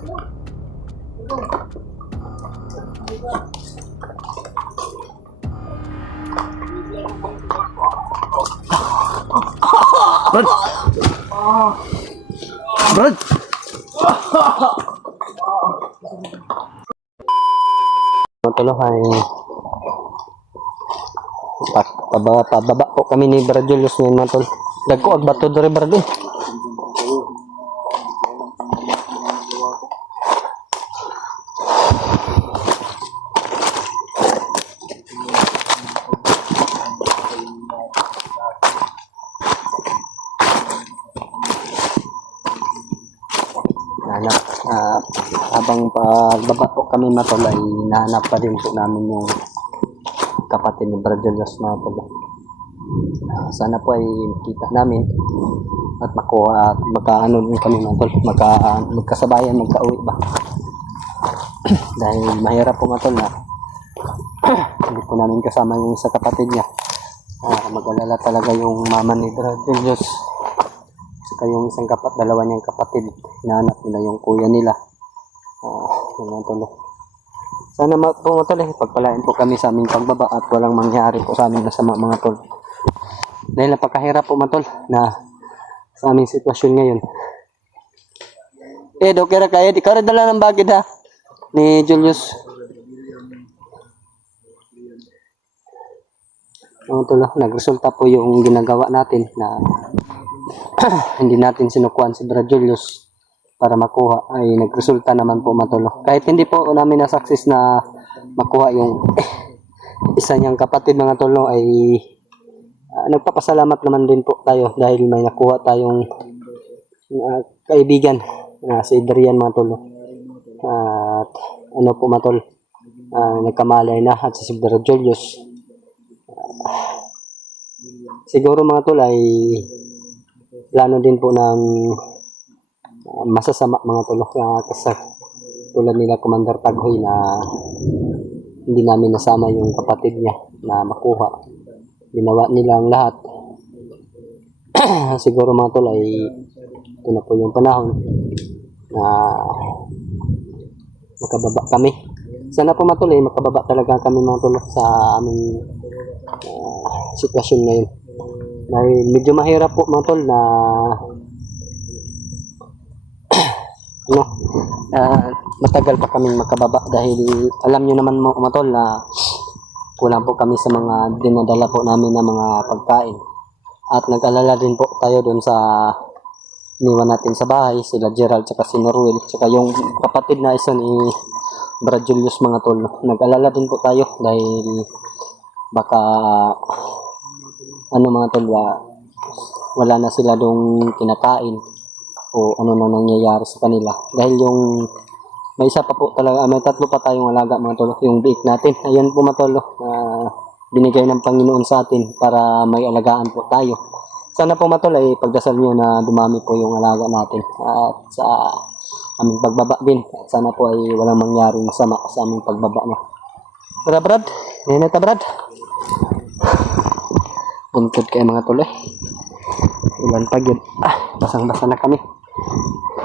Brad! Brad! Matulog ay pababa po kami ni Brad Julius ngayon mga tol. Dagko ag bato dere Brad eh. Habang pagbaba po kami mga tol ay nahanap pa din po namin yung kapatid ni Brad Julius mga tol. Sana po ay kita namin at makuha at magkaano din kami mga tol, magkasabayan, magkauwi ba. Dahil mahirap po mga tol na hindi po namin kasama yung isa kapatid niya. Mag-alala talaga yung mama ni Brad Julius. Saka yung isang dalawa niyang kapatid, hinahanap nila yung kuya nila. Mga tol. Sana po mga tol, pagpalain po kami sa aming pagbaba at walang mangyari po sa amin na sama mga tol. Dahil napakahirap po mga tol na sa aming sitwasyon ngayon. Okay ra kaya, di ka rin dala ng bagid ha ni Julius. Mga tol, nagresulta po yung ginagawa natin na hindi natin sinukuan si Brad Julius para makuha, ay nagresulta naman po matulog. Kahit hindi po namin na-success na makuha yung isa niyang kapatid mga tolo, ay nagpapasalamat naman din po tayo dahil may nakuha tayong kaibigan na si Adrian mga tolo. At ano po mga tol, nagkamalay na at si Brad Julius. Siguro mga tol ay plano din po ng masasama mga tol, kasi tulad nila Commander Taghoy na hindi namin nasama yung kapatid niya na makuha. Ginawa nila ang lahat. Siguro mga tol ay ito na po yung panahon na makababa kami. Sana po mga tol ay makababa talaga kami mga tol sa aming sitwasyon ngayon. Dahil medyo mahirap po mga tol na matagal pa kaming makababa dahil alam nyo naman mga tol na kulang po kami sa mga dinadala po namin na mga pagkain. At nag-alala din po tayo doon sa iniwan natin sa bahay, sila Gerald tsaka si Norwell tsaka yung kapatid na isa ni Brad Julius mga tol. Nag-alala din po tayo dahil baka mga tol, wala na sila doong kinakain o ano na nangyayari sa kanila. Dahil yung may isa pa po talaga, may tatlo pa tayong alaga mga tol, yung biik natin. Ayan po mga tol, binigay ng Panginoon sa atin para may alagaan po tayo. Sana po mga tol ay pagdasal nyo na dumami po yung alaga natin at sa aming pagbaba din. At sana po ay walang mangyaring masama sa aming pagbaba na. Tara Brad, neneta Brad. Buntod kayo mga tol eh. Ilan pag yun. Basang-basa na kami.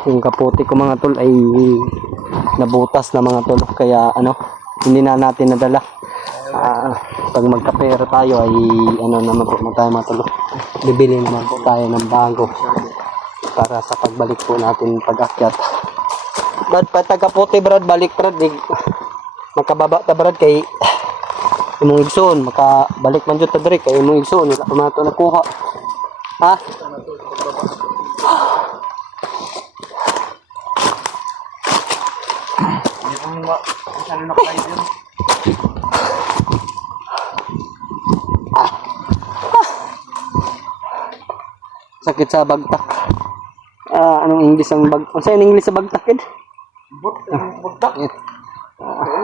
Yung kaputi ko mga tol ay nabutas na mga tol. Kaya hindi na natin nadala. Pag magkapera tayo ay naman po tayo mga tol. Bibili naman po tayo ng bago para sa pagbalik po natin pag-akyat. Brad, patagaputi Brad, balik Brad. Makababa ta Brad kay imong igsoon, makabalik man jud ta dire kay imong igsoon wala pa mato nakuha. Ha? Sakit sa bagtak. Anong English ang bag? Ano sa English sa bagtak kid? Bagtak?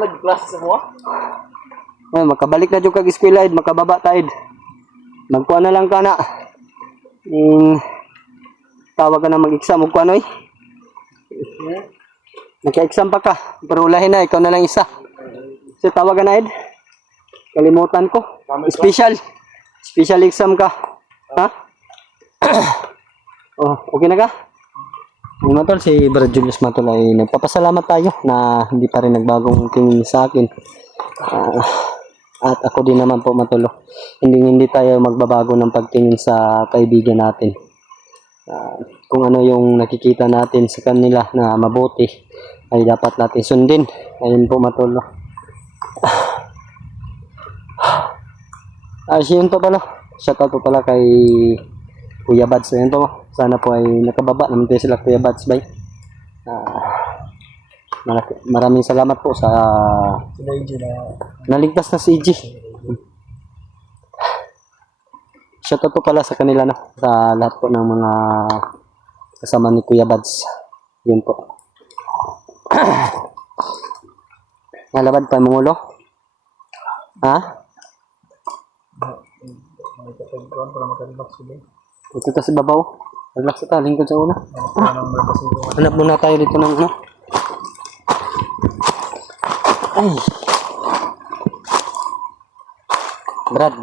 Nag-class sa mo? Makabalik na jud kag eskwela id, makababa taid. Magkuha na lang ka na. Tawag ka na mag-exam og kuanoy. Naka-exam pa ka, pero ulahin na ikaw na lang isa. So tawag ka na id. Kalimutan ko. Special exam ka. Ha? Oh, okay na ka? Yung matol, si Brad Julius Matol ay nagpapasalamat tayo na hindi pa rin nagbagong tingin sa akin. Ah, at ako din naman po Matolo. Hindi tayo magbabago ng pagtingin sa kaibigan natin. Kung ano yung nakikita natin sa kanila na mabuti ay dapat natin sundin. Ayun po Matolo. Yun po pala. Shoutout po pala kay Kuya Bads. Ayun po. Sana po ay nakababa naman tayo sila Kuya Bads bay. Maraming salamat po sa Sila yung naligtas na si EG. Shoutout po pala sa kanila no, sa lahat po ng mga kasama ni Kuya Bads. Yun po. Nalabad pa mong ulo? Ha? may kapagkuhan para makarelax sila. Ito ta si babaw. Relax ta, lingkod sa ulo. Parang napasigo. Hanap muna tayo dito ng ano. Ay. Brad.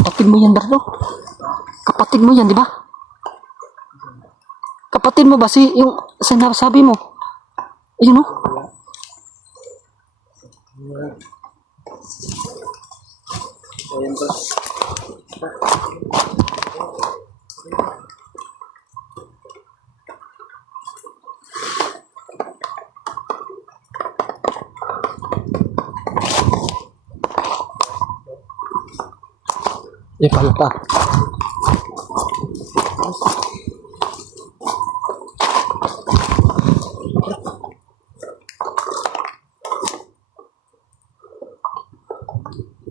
Kapatid mo yan, Dardo. Kapatid mo yan, di ba? Kapatid mo ba yung sinasabi mo? Ayun o. Ayun ba? Pala pa.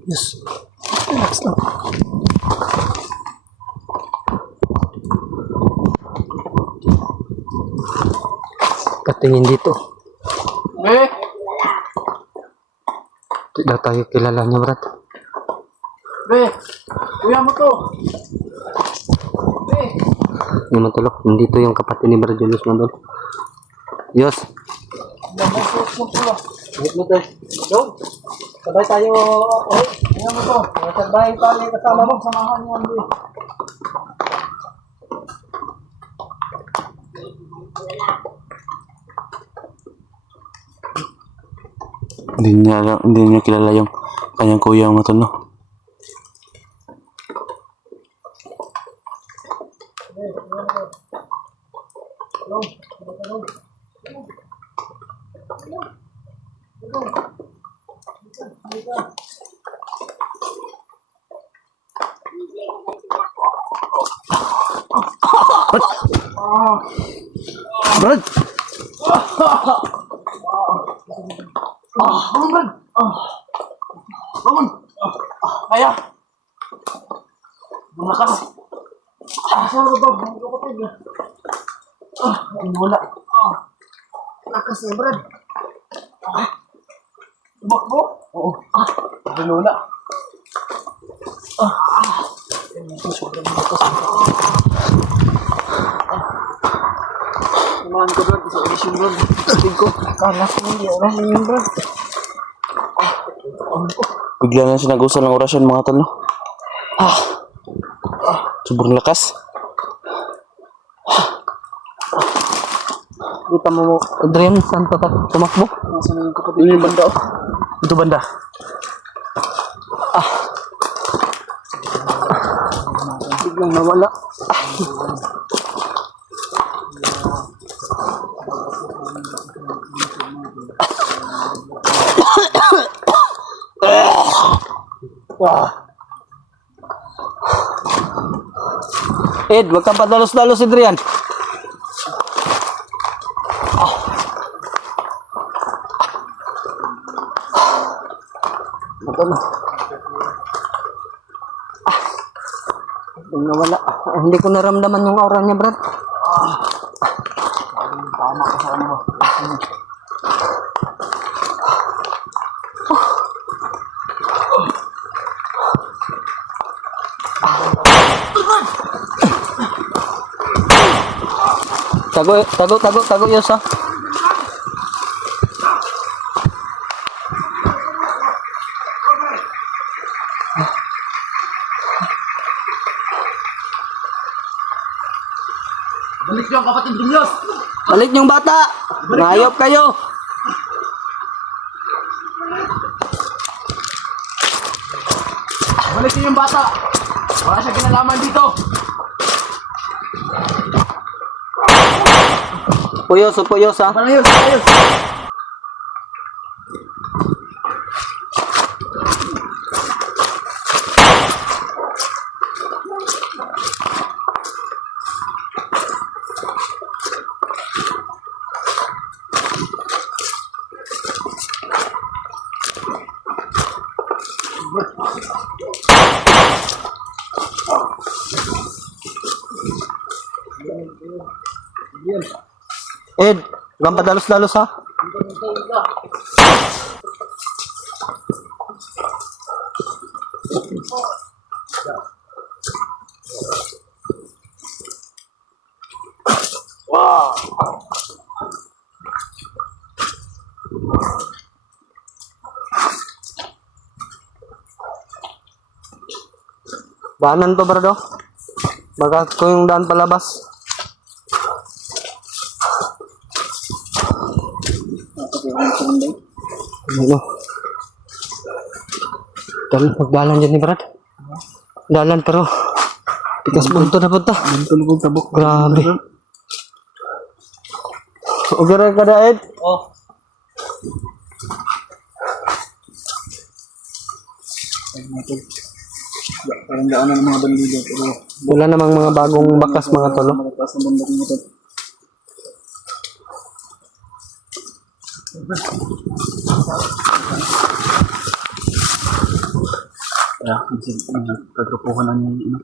Yes. Relax lang. Patingin dito. Tidak tayo kilala niya, Brad. Kuya mo to. Yung matulog. Nandito yung kapatid ni Brad Julius Mandol. Diyos. Hit mo tayo. Yo. Sabay tayo. Kuya mo to. Sabay tayo kasama mo. Samahan mo. Hindi niya kilala yung kanyang kuya ang matol, no? Brad! Kaya. Bumakas. Saan ba ba? Ang kapatid na. Wala. Lakas eh, Brad. Tumakbo? Oo. Wala. Sobrang lakas. Kumahan ko, Brad. Sa audition, Brad. Kapatid ko. Kala ko hindi. Oras na yun, Brad. Bigla na siya nag-usal ng orasyon, mga tol, no? Sobrang lakas. Kita mo, Adrian, saan pa tumakbo? Nasa na yung kapatid. Yung banda, oh. Ito banda. Biglang nawala. Ed, wag kang padalos-dalos, Adrian. Nawala. Hindi ko naramdaman yung aura niya, Brad. Tama ka sa ano. Tago, Yos, ha? Balik yung kapatid Dinyos! Balik yung bata! Ngayop kayo! Balik yung bata! Wala siya kinalaman dito! Puyos ha. Panayos, panayos! Ed, huwag padalos-dalos ha. Daanan to, brado. Baka ko yung daan palabas. Ano? Dalan, magdalan dyan ni Brad. Dalan pero tikas bunto na punta. Tulog tabok. Grabe. Ugara ka na, Ed. Oh. Parang daanan ng mga bandido. Pero Wala namang mga bagong bakas mga tolo. malagpas ang bundok nito. Kaya, kagrupuhan na niya yung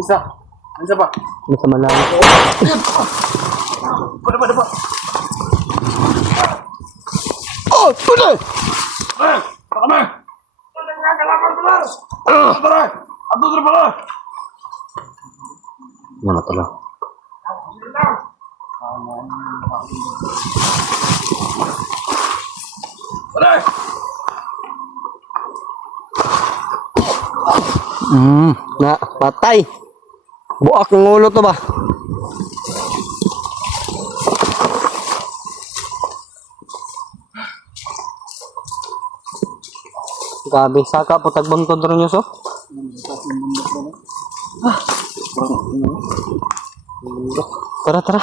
Isa. Isa pa. Nasa malayo. Pada. Oh, puno! Pakame! Tara! Ato pala! Yan na tolo. Tara! Na, patay. Buak ng ulo to ba? Gabi, saka po tagbuntod rin yun so. Tara, tara.